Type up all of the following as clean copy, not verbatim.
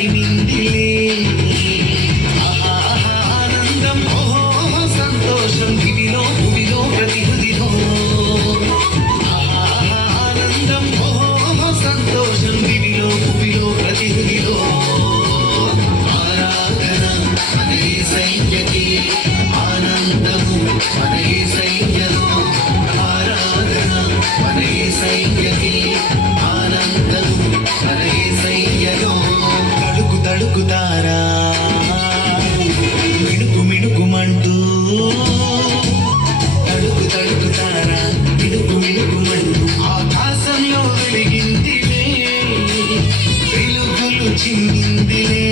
తరిమిందిలే ఆనందం ఓహో సంతోషం దివిలో భువిలో ప్రతి హృదిలో ఆనందం ఓహో సంతోషం దివిలో భువిలో ప్రతి హృదిలో ఆరాధన మన యేసయ్యకి ఆనందము మన యేసయ్యలో ఆరాధన మన యేసయ్యకి ఆనందము మన యేసయ్యలో తడుకుతారా మిణుకు మిణుకుమంటూ తడుకుతారా మిణుకు మిణుకుమంటూ ఆకాశంలో వెలిగిందిలే వెలుగులు చిందిందిలే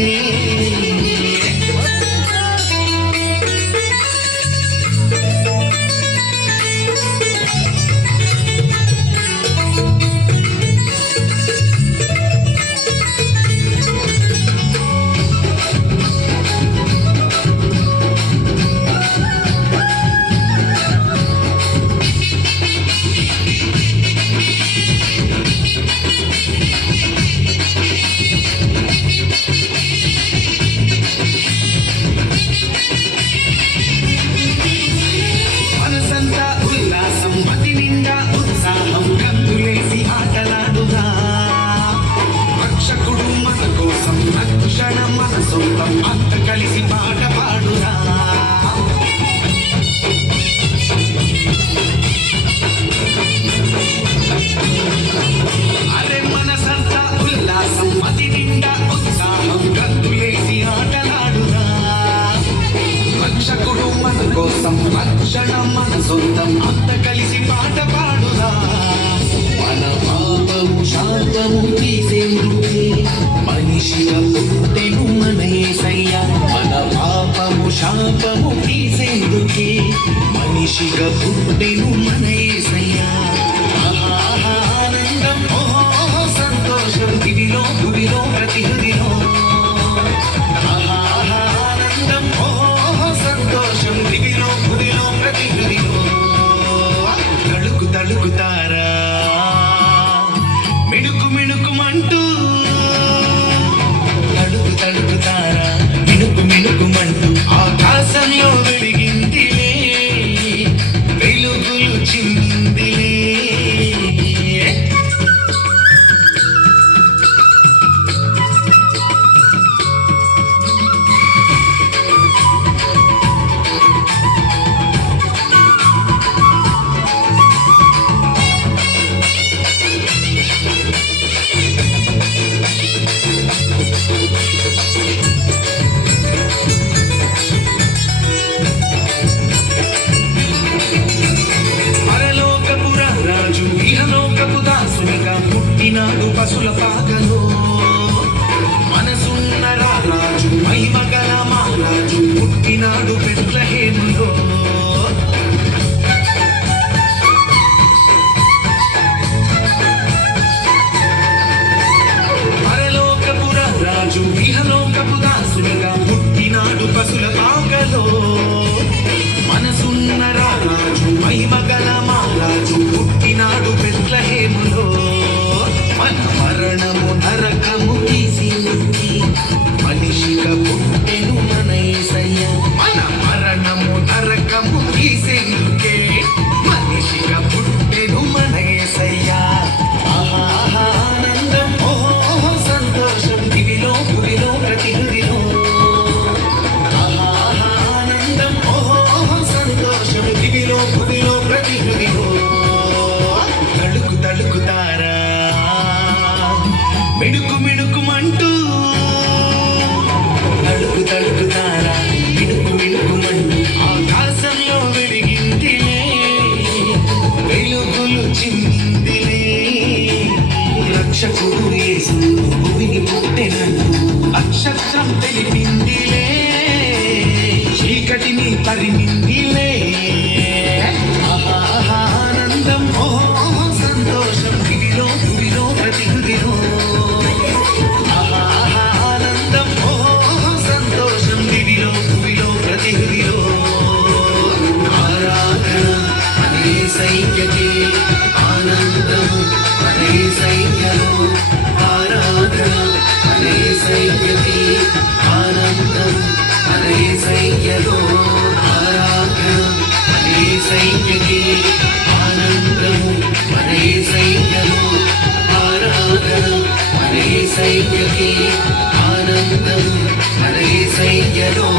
అంత కలిసి పాట పాడురా అరే మనసంతా ఉల్లాసం మతి నిండా ఉత్సాహం గంతులేసి ఆటలాడురా రక్షకుడు మన కోసం రక్షణ మన సొంతం అంత కలిసి పాట పాడురా మన పాపము శాపము తీసేందుకే మనిషిగా పుట్టెను మన యేసయ్య మన పాపము శాపము తీసేందుకే మనిషిగా పుట్టెను మన యేసయ్య ఆనందం ఓహో సంతోషం దివిలో భువిలో ప్రతి హృదిలో ఆనందం ఓహో సంతోషం దివిలో భువిలో ప్రతి హృదిలో తడుకుతారా మిణుకు మిణుకుమంటూ తడుకుతారా మిణుకు మిణుకుమంటూ ఆకాశంలో వెలిగిందిలే వెలుగులు చిందిలే పుట్టినాడు పశుల పాకలో మనసున్న రాజు మహిమగల మహారాజు పుట్టినాడు బెత్లెహేములో పరలోకపుర రాజు ఇహలోకపు దాసునిగా పుట్టినాడు పశుల పాకలో మనసున్న రాజు మహిమగల మహారాజు పుట్టినాడు బెత్లెహేములో మన మరణము నరకము తీసినకి మనిషిగా పుట్టెను మన యేసయ్య మన మరణము నరకము తీసేందుకే మనిషిగా పుట్టెను మన యేసయ్య ఆనందం ఓహో సంతోషం దివిలో భువిలో ప్రతి హృదిలో ఆనందం ఓహో సంతోషం దివిలో భువిలో ప్రతి హృదిలో తడుకుతారా మిణుకు మిణుకుమంటూ తడుకుతారా మిణుకు మిణుకుమంటూ ఆకాశంలో వెలిగిందిలే వెలుగులు చిందిలే రక్షకుడు యేసు భూమిని పుట్టెనంటూ అక్షరం తెలిపిందిలే చీకటిని తరిమిందిలే ఆనందం ఓహో సంతోషం దివిలో భువిలో ప్రతి హృదిలో ఆనందం ఓహో సంతోషం దివిలో భువిలో ప్రతి హృదిలో ఆరాధన మన యేసయ్యకి ఆనందము మన యేసయ్యలో ఆరాధన మన యేసయ్యకి ఆనందం మన యేసయ్యలో ఆరాధన మన యేసయ్యకి ఆనందము మన యేసయ్యలో ఆరాధన మన యేసయ్యకి ఆనందము మన యేసయ్యలో